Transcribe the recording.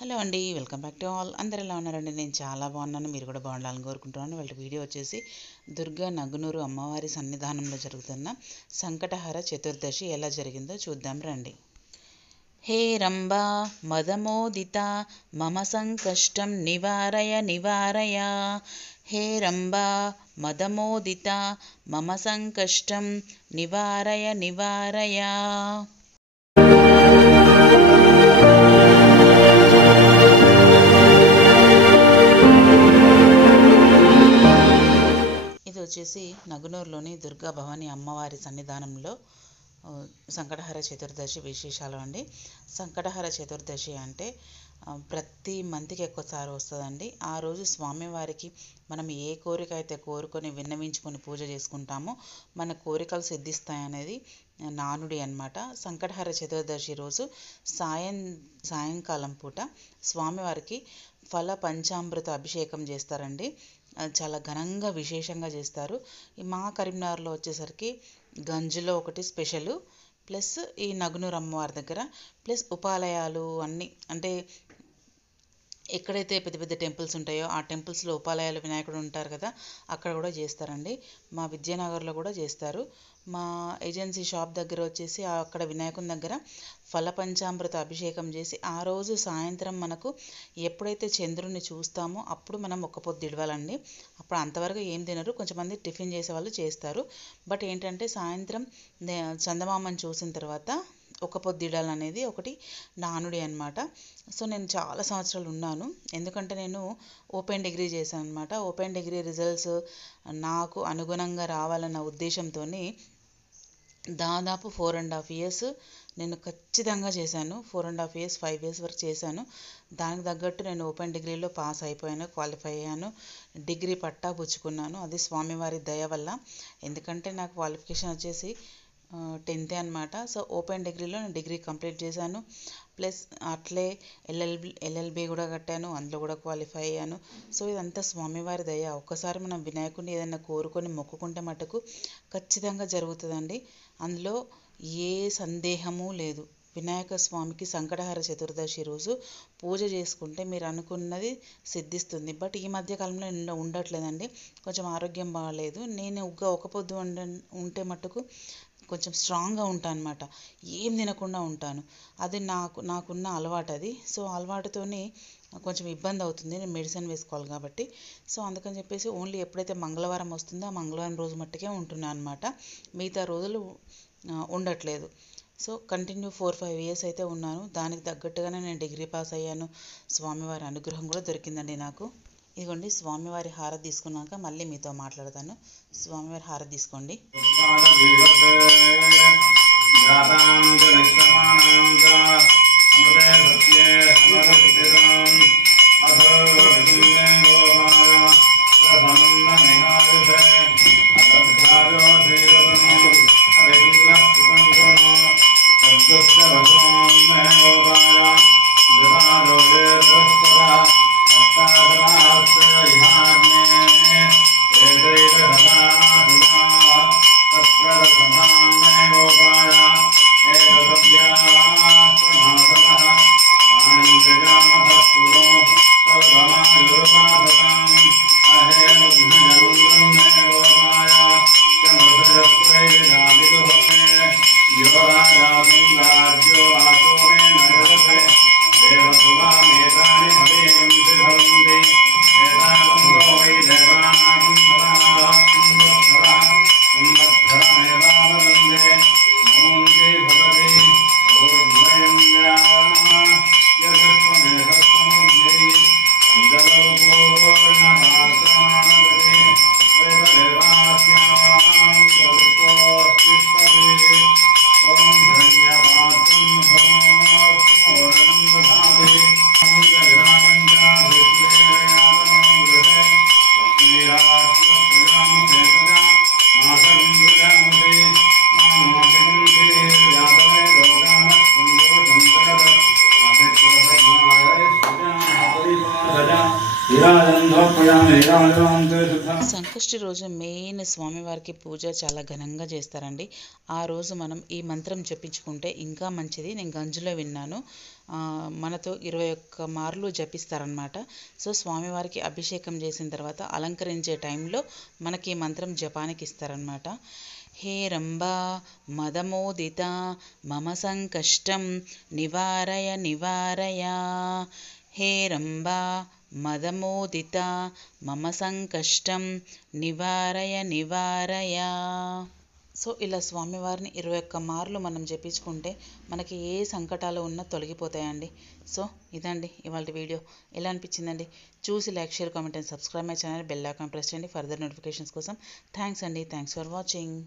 Hello అండి, welcome back to all. అందరు ఎలా ఉన్నారండి? నేను చాలా బాగున్నాను, మీరు కూడా బాగుండాలని కోరుకుంటున్నాను. వాళ్ళ వీడియో వచ్చేసి దుర్గా నగునూరు అమ్మవారి సన్నిధానంలో జరుగుతున్న సంకటహర చతుర్దశి ఎలా జరిగిందో చూద్దాం రండి. హే రంభా మదమోదిత మమ సంకష్టం నివారయ నివారయ. హే రంభా మదమోదిత మమ సంకష్టం నివారయ నివారయ. ఇది వచ్చేసి నగునూరులోని దుర్గా భవాని అమ్మవారి సన్నిధానంలో సంకటహర చతుర్దశి విశేషాలు అండి. సంకటహర చతుర్దశి అంటే ప్రతి మంత్కి ఎక్కువసారి వస్తుందండి. ఆ రోజు స్వామివారికి మనం ఏ కోరిక అయితే కోరుకొని విన్నవించుకొని పూజ చేసుకుంటామో మన కోరికలు సిద్ధిస్తాయనేది నానుడి అన్నమాట. సంకటహర చతుర్దశి రోజు సాయంకాలం పూట స్వామివారికి ఫల పంచామృత అభిషేకం చేస్తారండి. చాలా ఘనంగా విశేషంగా చేస్తారు. మా కరీంనగర్లో వచ్చేసరికి గంజులో ఒకటి స్పెషల్, ప్లస్ ఈ నగునూరు అమ్మవారి దగ్గర, ప్లస్ ఉపాలయాలు అన్నీ అంటే ఎక్కడైతే పెద్ద పెద్ద టెంపుల్స్ ఉంటాయో ఆ టెంపుల్స్లో ఉపాలయాలు వినాయకుడు ఉంటారు కదా, అక్కడ కూడా చేస్తారండి. మా విద్యానగర్లో కూడా చేస్తారు. మా ఏజెన్సీ షాప్ దగ్గర వచ్చేసి అక్కడ వినాయకుని దగ్గర ఫల పంచామృత అభిషేకం చేసి ఆ రోజు సాయంత్రం మనకు ఎప్పుడైతే చంద్రుడిని చూస్తామో అప్పుడు మనం ఒక్క పొద్దు ఇడవాలండి. అప్పుడు అంతవరకు ఏం తినరు, కొంచెంమంది టిఫిన్ చేసే వాళ్ళు చేస్తారు. బట్ ఏంటంటే సాయంత్రం చందమామని చూసిన తర్వాత ఒక పొద్దిడాలనేది ఒకటి నానుడి అనమాట. సో నేను చాలా సంవత్సరాలు ఉన్నాను, ఎందుకంటే నేను ఓపెన్ డిగ్రీ చేశాను అనమాట. ఓపెన్ డిగ్రీ రిజల్ట్స్ నాకు అనుగుణంగా రావాలన్న ఉద్దేశంతో దాదాపు 4.5 years నేను ఖచ్చితంగా చేశాను. 4.5 years 5 years వరకు చేశాను. దానికి తగ్గట్టు నేను ఓపెన్ డిగ్రీలో పాస్ అయిపోయాను, క్వాలిఫై అయ్యాను, డిగ్రీ పట్టా పుచ్చుకున్నాను. అది స్వామివారి దయ వల్ల. ఎందుకంటే నాకు క్వాలిఫికేషన్ వచ్చేసి 10th అనమాట. సో ఓపెన్ డిగ్రీలో నేను డిగ్రీ కంప్లీట్ చేశాను. ప్లస్ అట్లే ఎల్ఎల్బి కూడా కట్టాను, అందులో కూడా క్వాలిఫై అయ్యాను. సో ఇదంతా స్వామివారి దయ. ఒక్కసారి మనం వినాయకుడిని ఏదైనా కోరుకొని మొక్కుకుంటే మటుకు ఖచ్చితంగా జరుగుతుందండి. అందులో ఏ సందేహము లేదు. వినాయక స్వామికి సంకటహర చతుర్దశి రోజు పూజ చేసుకుంటే మీరు అనుకున్నది సిద్ధిస్తుంది. బట్ ఈ మధ్య కాలంలో ఉండట్లేదండి, కొంచెం ఆరోగ్యం బాగాలేదు. నేను ఒక పొద్దు ఉంటే మట్టుకు కొంచెం స్ట్రాంగ్గా ఉంటాను అనమాట, ఏం తినకుండా ఉంటాను. అది నాకున్న అలవాటు అది. సో అలవాటుతోని కొంచెం ఇబ్బంది అవుతుంది, నేను మెడిసిన్ వేసుకోవాలి కాబట్టి. సో అందుకని చెప్పేసి ఓన్లీ ఎప్పుడైతే మంగళవారం వస్తుందో ఆ మంగళవారం రోజు మట్టుకే ఉంటున్నాను అనమాట. మిగతా రోజులు ఉండట్లేదు. సో కంటిన్యూ 4-5 years అయితే ఉన్నాను. దానికి తగ్గట్టుగానే నేను డిగ్రీ పాస్ అయ్యాను. స్వామివారి అనుగ్రహం కూడా దొరికిందండి నాకు. ఇదిగోండి స్వామివారి హారతి తీసుకున్నాక మళ్ళీ మీతో మాట్లాడతాను. స్వామివారి హారతి తీసుకోండి. సంకష్టి రోజు మెయిన్ స్వామివారికి పూజ చాలా ఘనంగా చేస్తారండి. ఆ రోజు మనం ఈ మంత్రం చెప్పించుకుంటే ఇంకా మంచిది. నేను గంజులో విన్నాను, మనతో 21 మార్లు జపిస్తారనమాట. సో స్వామివారికి అభిషేకం చేసిన తర్వాత అలంకరించే టైంలో మనకి ఈ మంత్రం జపానికి ఇస్తారనమాట. హే రంభా మదమోదిత మమ సంకష్టం నివారయ నివారయ. హే రంభా మదమోదిత మమ సంకష్టం నివారయ నివారయ. సో ఇలా స్వామివారిని 21 మార్లు మనం జపించుకుంటే మనకి ఏ సంకటాలు ఉన్నా తొలగిపోతాయండి. సో ఇదండి ఇవాళ వీడియో. ఎలా అనిపించిందండి? చూసి like, share, comment and subscribe my channel. Bell icon press చేయండి ఫర్దర్ నోటిఫికేషన్స్ కోసం. థ్యాంక్స్ అండి. Thanks for watching.